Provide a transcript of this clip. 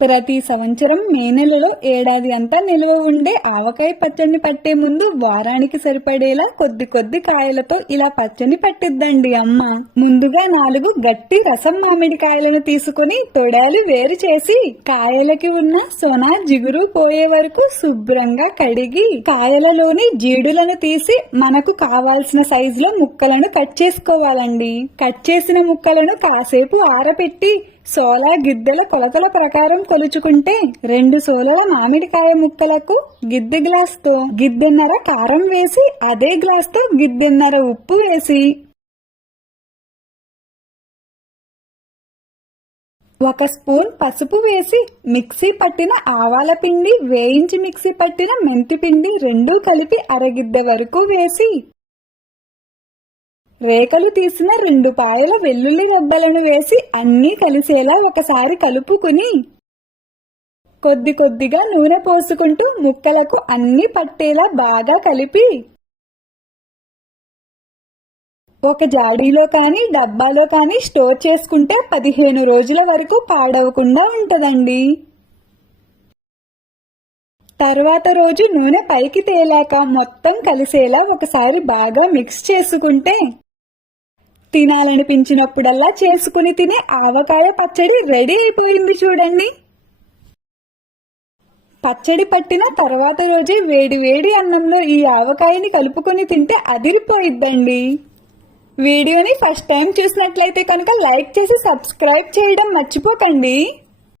ప్రతి సంవత్సరం మే నెలలో ఏడాది అంతా నిల్వ ఉండే ఆవకాయ పచ్చడిని పట్టే ముందు వారానికి సరిపడేలా కొద్ది కొద్ది కాయలతో ఇలా పచ్చడిని పట్టిద్దండి అమ్మ. ముందుగా నాలుగు గట్టి రసం మామిడి కాయలను తీసుకుని తొడాలు వేరు చేసి కాయలకి ఉన్న సొన జిగురు పోయే వరకు శుభ్రంగా కడిగి కాయలలోని జీడులను తీసి మనకు కావాల్సిన సైజులో ముక్కలను కట్ చేసుకోవాలండి. కట్ చేసిన ముక్కలను కాసేపు ఆరబెట్టి సోలా గిద్దెల కొలతల ప్రకారం కొలుచుకుంటే రెండు సోలల మామిడికాయ ముక్కలకు గిద్దె గ్లాస్తో గిద్దెన్నర కారం వేసి అదే గ్లాస్తో గిద్దెన్నర ఉప్పు వేసి. ఒక స్పూన్ పసుపు వేసి మిక్సీ పట్టిన ఆవాల పిండి వేయించి మిక్సీ పట్టిన మెంతి పిండి రెండూ కలిపి అరగిద్దె వరకు వేసి. రేకలు తీసిన రెండు పాయల వెల్లుల్లి రెబ్బలను వేసి అన్నీ కలిసేలా ఒకసారి కలుపుకుని. కొద్ది కొద్దిగా నూనె పోసుకుంటూ ముక్కలకు అన్నీ పట్టేలా బాగా కలిపి ఒక జాడీలో కానీ డబ్బాలో కానీ స్టోర్ చేసుకుంటే పదిహేను రోజుల వరకు పాడవకుండా ఉంటదండి. తర్వాత రోజు నూనె పైకి తేలాక మొత్తం కలిసేలా ఒకసారి బాగా మిక్స్ చేసుకుంటే తినాలనిపించినప్పుడల్లా చేసుకుని తినే ఆవకాయ పచ్చడి రెడీ అయిపోయింది చూడండి. పచ్చడి పట్టిన తర్వాత రోజే వేడి వేడి అన్నంలో ఈ ఆవకాయని కలుపుకొని తింటే అదిరిపోయిద్దండి. వీడియోని ఫస్ట్ టైం చూసినట్లయితే కనుక లైక్ చేసి సబ్స్క్రైబ్ చేయడం మర్చిపోకండి.